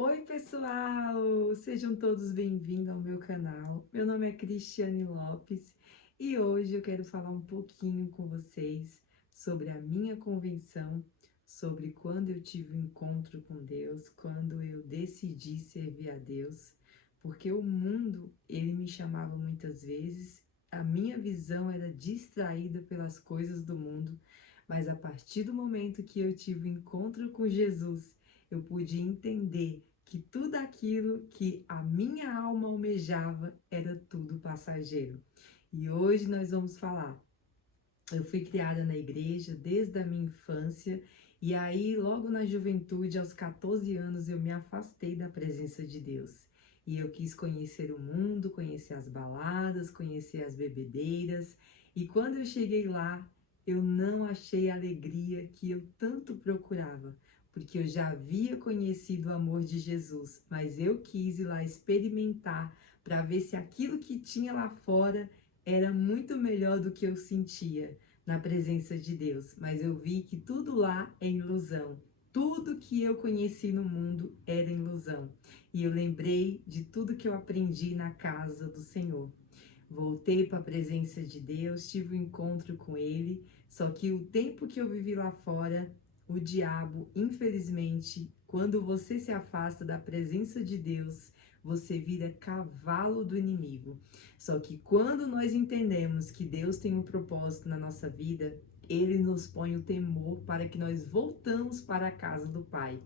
Oi, pessoal! Sejam todos bem-vindos ao meu canal. Meu nome é Cristiane Lopes e hoje eu quero falar um pouquinho com vocês sobre a minha convenção, sobre quando eu tive um encontro com Deus, quando eu decidi servir a Deus, porque o mundo, ele me chamava muitas vezes, a minha visão era distraída pelas coisas do mundo, mas a partir do momento que eu tive um encontro com Jesus, eu pude entender que tudo aquilo que a minha alma almejava era tudo passageiro. E hoje nós vamos falar. Eu fui criada na igreja desde a minha infância e aí logo na juventude, aos 14 anos, eu me afastei da presença de Deus. E eu quis conhecer o mundo, conhecer as baladas, conhecer as bebedeiras. E quando eu cheguei lá, eu não achei a alegria que eu tanto procurava, porque eu já havia conhecido o amor de Jesus, mas eu quis ir lá experimentar para ver se aquilo que tinha lá fora era muito melhor do que eu sentia na presença de Deus, mas eu vi que tudo lá é ilusão. Tudo que eu conheci no mundo era ilusão. E eu lembrei de tudo que eu aprendi na casa do Senhor. Voltei para a presença de Deus, tive um encontro com Ele, só que o tempo que eu vivi lá fora, o diabo, infelizmente, quando você se afasta da presença de Deus, você vira cavalo do inimigo. Só que quando nós entendemos que Deus tem um propósito na nossa vida, Ele nos põe o temor para que nós voltamos para a casa do Pai.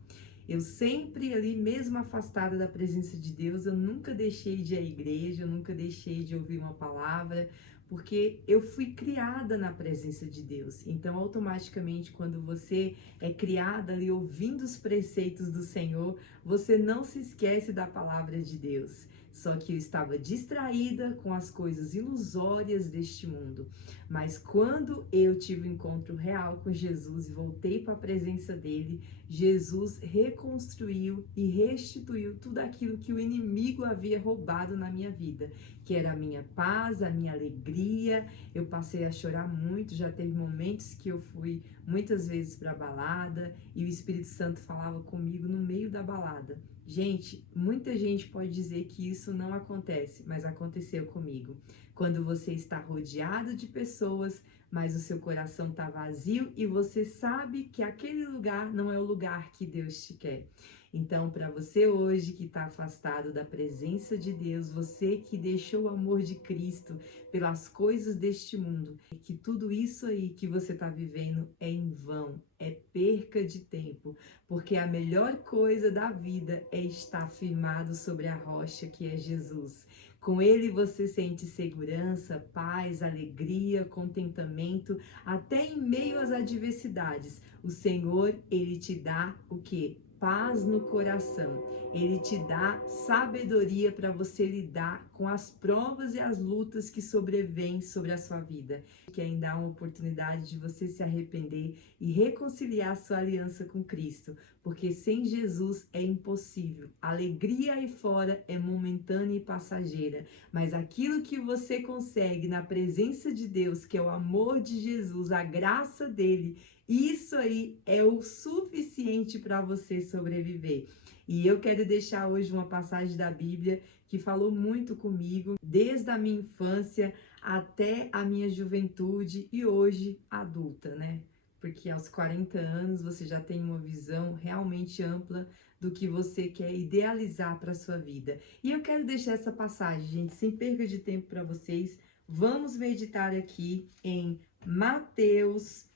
Eu sempre ali, mesmo afastada da presença de Deus, eu nunca deixei de ir à igreja, eu nunca deixei de ouvir uma palavra, porque eu fui criada na presença de Deus. Então, automaticamente, quando você é criada ali ouvindo os preceitos do Senhor, você não se esquece da palavra de Deus. Só que eu estava distraída com as coisas ilusórias deste mundo. Mas quando eu tive um encontro real com Jesus e voltei para a presença dele, Jesus reconstruiu e restituiu tudo aquilo que o inimigo havia roubado na minha vida, que era a minha paz, a minha alegria. Eu passei a chorar muito, já teve momentos que eu fui muitas vezes para a balada e o Espírito Santo falava comigo no meio da balada. Gente, muita gente pode dizer que isso não acontece, mas aconteceu comigo. Quando você está rodeado de pessoas, mas o seu coração está vazio e você sabe que aquele lugar não é o lugar que Deus te quer. Então, para você hoje que está afastado da presença de Deus, você que deixou o amor de Cristo pelas coisas deste mundo, que tudo isso aí que você está vivendo é em vão, é perca de tempo, porque a melhor coisa da vida é estar firmado sobre a rocha que é Jesus. Com Ele você sente segurança, paz, alegria, contentamento, até em meio às adversidades. O Senhor, Ele te dá o quê? Paz no coração. Ele te dá sabedoria para você lidar com as provas e as lutas que sobrevêm sobre a sua vida. Que ainda há uma oportunidade de você se arrepender e reconciliar sua aliança com Cristo, porque sem Jesus é impossível. A alegria aí fora é momentânea e passageira, mas aquilo que você consegue na presença de Deus, que é o amor de Jesus, a graça dele, isso aí é o suficiente para você sobreviver. E eu quero deixar hoje uma passagem da Bíblia que falou muito comigo, desde a minha infância até a minha juventude e hoje adulta, né? Porque aos 40 anos você já tem uma visão realmente ampla do que você quer idealizar para a sua vida. E eu quero deixar essa passagem, gente, sem perda de tempo para vocês. Vamos meditar aqui em Mateus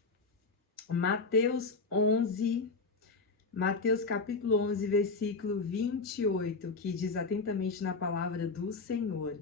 11, Mateus capítulo 11, versículo 28, que diz atentamente na palavra do Senhor: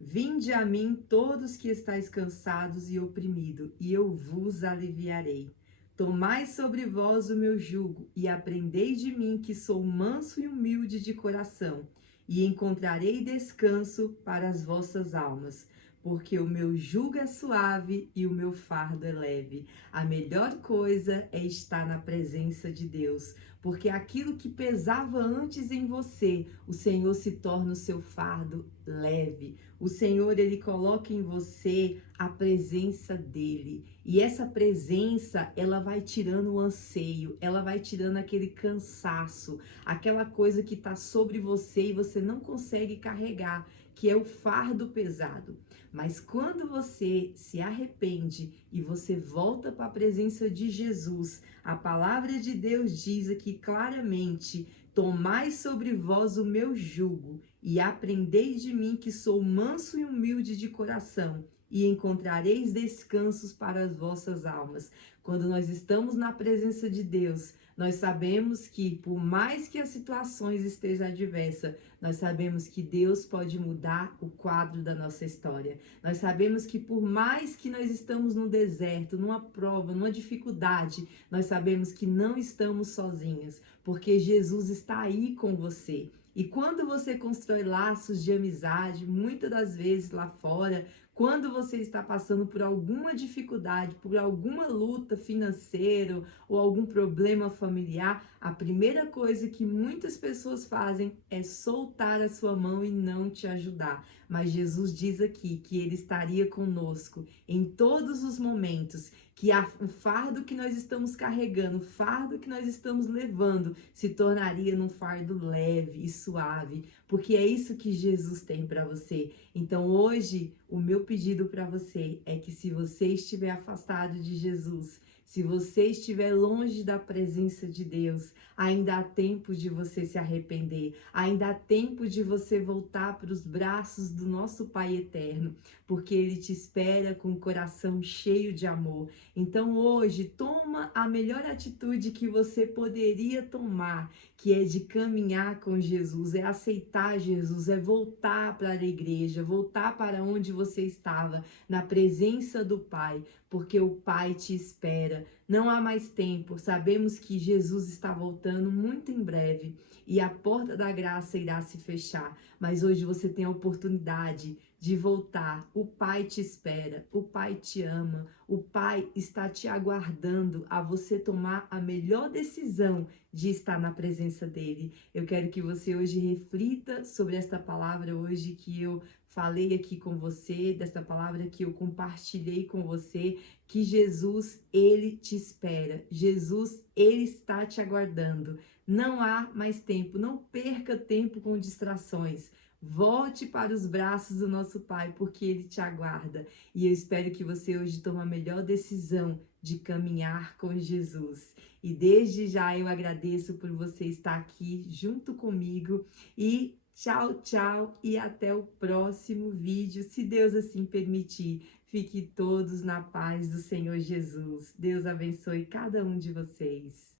Vinde a mim todos que estáis cansados e oprimidos, e eu vos aliviarei. Tomai sobre vós o meu jugo, e aprendei de mim, que sou manso e humilde de coração, e encontrarei descanso para as vossas almas. Porque o meu jugo é suave e o meu fardo é leve. A melhor coisa é estar na presença de Deus, porque aquilo que pesava antes em você, o Senhor se torna o seu fardo leve. O Senhor, ele coloca em você a presença dele. E essa presença, ela vai tirando o anseio, ela vai tirando aquele cansaço, aquela coisa que está sobre você e você não consegue carregar, que é o fardo pesado. Mas quando você se arrepende e você volta para a presença de Jesus, a palavra de Deus diz aqui claramente: tomai sobre vós o meu jugo e aprendei de mim, que sou manso e humilde de coração, e encontrareis descansos para as vossas almas. Quando nós estamos na presença de Deus, nós sabemos que, por mais que as situações estejam adversas, nós sabemos que Deus pode mudar o quadro da nossa história. Nós sabemos que, por mais que nós estamos no deserto, numa prova, numa dificuldade, nós sabemos que não estamos sozinhas, porque Jesus está aí com você. E quando você constrói laços de amizade, muitas das vezes lá fora, quando você está passando por alguma dificuldade, por alguma luta financeira ou algum problema familiar, a primeira coisa que muitas pessoas fazem é soltar a sua mão e não te ajudar. Mas Jesus diz aqui que ele estaria conosco em todos os momentos, que o fardo que nós estamos carregando, o fardo que nós estamos levando, se tornaria num fardo leve e suave, porque é isso que Jesus tem para você. Então hoje, o meu pedido para você é que, se você estiver afastado de Jesus, se você estiver longe da presença de Deus, ainda há tempo de você se arrepender, ainda há tempo de você voltar para os braços do nosso Pai eterno, porque Ele te espera com o coração cheio de amor. Então hoje, toma a melhor atitude que você poderia tomar, que é de caminhar com Jesus, é aceitar Jesus, é voltar para a igreja, voltar para onde você estava, na presença do Pai, porque o Pai te espera. Não há mais tempo, sabemos que Jesus está voltando muito em breve e a porta da graça irá se fechar, mas hoje você tem a oportunidade de voltar. O Pai te espera, o Pai te ama, o Pai está te aguardando a você tomar a melhor decisão de estar na presença dele. Eu quero que você hoje reflita sobre esta palavra hoje que eu falei aqui com você, desta palavra que eu compartilhei com você, que Jesus, ele te espera. Jesus, ele está te aguardando. Não há mais tempo, não perca tempo com distrações. Volte para os braços do nosso Pai, porque Ele te aguarda. E eu espero que você hoje tome a melhor decisão de caminhar com Jesus. E desde já eu agradeço por você estar aqui junto comigo. E tchau, tchau, e até o próximo vídeo, se Deus assim permitir. Fiquem todos na paz do Senhor Jesus. Deus abençoe cada um de vocês.